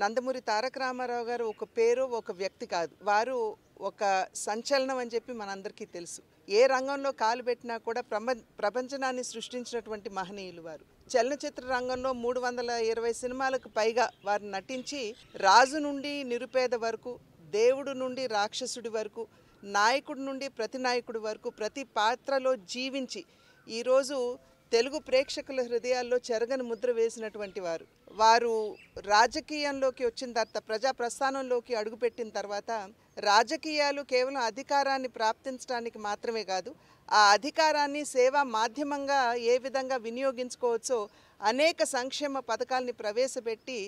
నందమూరి తారక రామారావు గారు ఒక పేరు, ఒక వ్యక్తి కాదు. వారు ఒక సంచలనం అని చెప్పి మనందరికీ తెలుసు. ఏ రంగంలో కాలు పెట్టినా కూడా ప్రపంచనాన్ని సృష్టించినటువంటి మహనీయులు వారు. చలనచిత్ర రంగంలో 320 సినిమాలకు పైగా వారు నటించి రాజు నుండి నిరుపేద వరకు, దేవుడు నుండి రాక్షసుడి వరకు, నాయకుడి నుండి ప్రతి నాయకుడి వరకు ప్రతి పాత్రలో జీవించి ఈరోజు తెలుగు ప్రేక్షకుల హృదయాల్లో చెరగని ముద్ర వేసినటువంటి వారు రాజకీయంలోకి వచ్చిన తర్వాత, ప్రజా ప్రస్థానంలోకి అడుగుపెట్టిన తర్వాత రాజకీయాలు కేవలం అధికారాన్ని ప్రాప్తించడానికి మాత్రమే కాదు, ఆ అధికారాన్ని సేవా మాధ్యమంగా ఏ విధంగా వినియోగించుకోవచ్చో అనేక సంక్షేమ పథకాలని ప్రవేశపెట్టి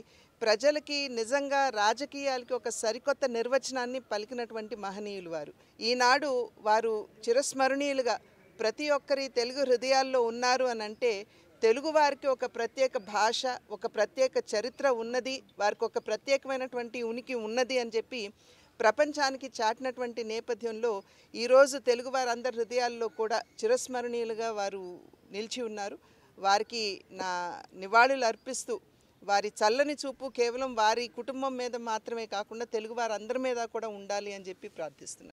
ప్రజలకి నిజంగా రాజకీయాలకి ఒక సరికొత్త నిర్వచనాన్ని పలికినటువంటి మహనీయులు వారు. ఈనాడు వారు చిరస్మరణీయులుగా ప్రతి ఒక్కరి తెలుగు హృదయాల్లో ఉన్నారు అని అంటే తెలుగు వారికి ఒక ప్రత్యేక భాష, ఒక ప్రత్యేక చరిత్ర ఉన్నది, వారికి ఒక ప్రత్యేకమైనటువంటి ఉనికి ఉన్నది అని చెప్పి ప్రపంచానికి చాటినటువంటి నేపథ్యంలో ఈరోజు తెలుగు వారందరి హృదయాల్లో కూడా చిరస్మరణీయులుగా వారు నిలిచి ఉన్నారు. వారికి నా నివాళులు అర్పిస్తూ వారి చల్లని చూపు కేవలం వారి కుటుంబం మీద మాత్రమే కాకుండా తెలుగు వారందరి మీద కూడా ఉండాలి అని చెప్పి ప్రార్థిస్తున్నాను.